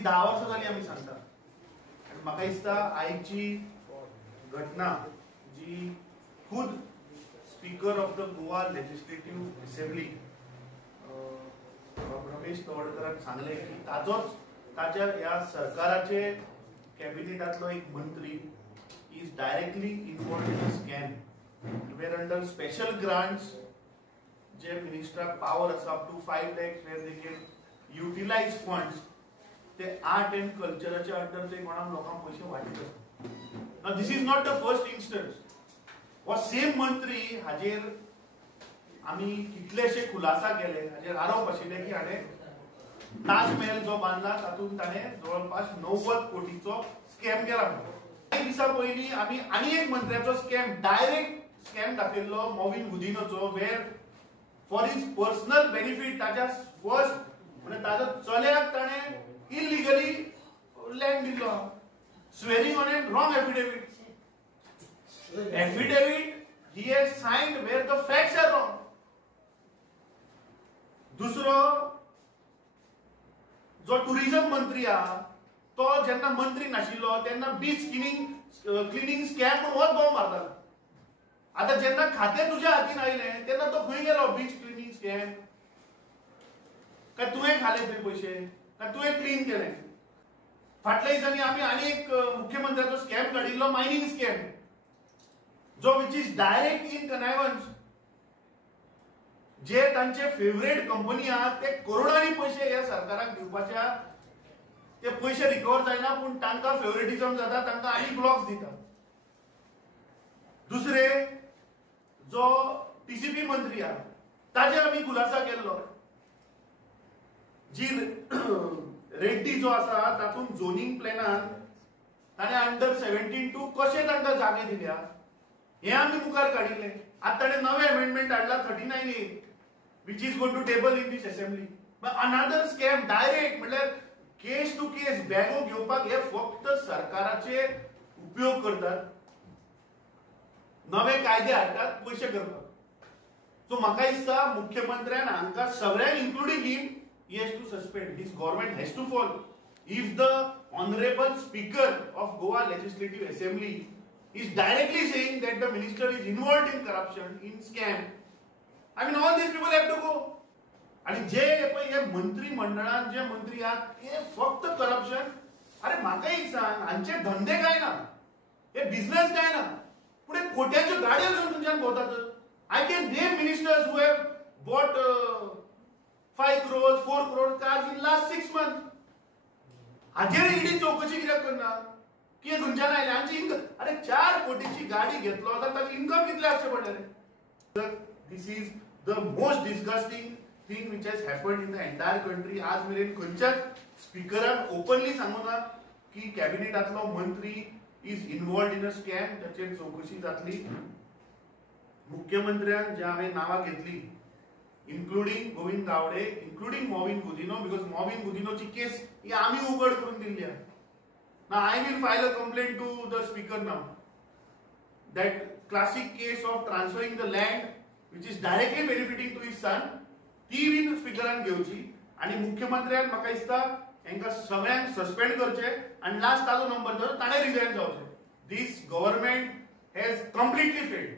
गेली 10 वर्सां जाली आमी सांगता. आनी म्हाका दिसता आयची घटना जी खुद speaker of the Goa legislative assembly Ramesh तवडकरान सांगले की ताच्या ह्या सरकाराचे कॅबिनेटातलो एक मंत्री is directly involved in a scam where under special grants जे मिनिस्टराक पावर आसा up to 5 lakhs where they can utilise funds ते आर्ट एंड कल्चराच्या अंडर ते कोणाक लोकांक पयशे वांटीत आसा. Now this is not the first instance. हो सेम मंत्री हाजेर आमी कितलेशे खुलासा केले, हाजेर आरोप आशिल्ले की हाणें ताजमहल जो बांदला तातूंत ताणें जवळपास 90 कोटीचो स्कॅम केला. काही दिसा पयलीं आमी आनी एक मंत्र्याचो डायरेक्ट स्कॅम दाखयल्लो मॉविन गुदिनोचो where for his personal benefit ताच्या फर्स्ट म्हणजे ताच्या चल्याक ताणें इलिगली लँड दिल्लो swearing on an wrong affidavit he has signed where the facts are wrong. दुसरो जो टुरिझम मंत्री आहा तो जेन्ना मंत्री नाशिल्लो तेन्ना बीच क्लिनिंग स्कॅम म्हणून होच बोंब मारतालो. आता जेन्ना खातें तुज्या हातीन आयलें तेन्ना तो खंय गेलो बीच क्लिनिंग स्कॅम? काय तुवें खाले ते पयशे काय तुवें क्लीन केलें? फाटल्या दिसांनी आमी आनी एक मुख्यमंत्र्याचो स्कॅम काडिल्लो मायनिंग स्कॅम जो विच इज डायरेक्ट इन कनायवन्स. जे तांचे फेवरेट कंपनी आहात ते करोडांनी पैसे ह्या सरकाराक दिवपाच्या ते पैसे रिकवर जायना पूण तांकां फेवरेटिझम जाता, तांकां आनी ब्लॉक्स दिता. दुसरे जो टीसीपी मंत्री आहा ताजेर आमी खुलासा केल्लो. जी रेड्डी जो आसा तातूंत झोनिंग प्लॅनान ताणें अंडर 17 कशे तांकां जागे दिल्या हे आमी मुखार काडिल्ले. आतां ताणें नवे अमेंडमेंट हाडला 39A which is going to table in this assembly. But another scam direct म्हटल्यार केस टू केस बॅगो घेवपाक हे फक्त सरकाराचे उपयोग करतात, नवे कायदे हाडटात पयशे करपाक. सो म्हाका दिसता मुख्यमंत्र्यान हांकां सगळ्यांक including him he has to suspend. This government has to fall. If the honorable speaker of Goa Legislative Assembly is directly saying that the minister is involved in corruption, in scam, I mean all these people have to go. आणि जे हे मंत्री मंडळात जे मंत्री आहात ते फक्त करप्शन. अरे म्हाका एक सांग, हांचे धंदे काय ना, हे बिझनेस काय ना, पुढे कोट्याच्यो गाड्यो घेऊन तुमच्यान भोवतात. I can name ministers who have bought 5 crores 4 crore cars in last 6 months. हाजेर ईडी चौकशी कित्याक करना की खंयच्यान आयले हांची अरे 4 कोटीची गाडी घेतलो तर ताची इन्कम कितले आसचे पडले रे. This is the most disgusting thing which has happened in the entire country. आज मेरेन खंयच्याच स्पीकरान ओपनली सांगूना की कॅबिनेटातलो मंत्री is involved in a scam, ताचेर चौकशी जातली. मुख्यमंत्र्यान जे हांवें नांवां घेतली including Govind Gawade, including Mauvin Gudino, because Mauvin गुदिनोची केस ही आम्ही उघड करून दिल्ली आहे. Now I will file a complaint to the speaker now. That classic case of transferring the land which is directly benefiting to his son, ती बीन स्पीकरान घेवची आणि मुख्यमंत्र्यान म्हाका दिसता हांकां सगळ्यांक सस्पेंड करचे आणि लास्ट ताजो नंबर ताणें रिजायन जावचें. This government has completely failed.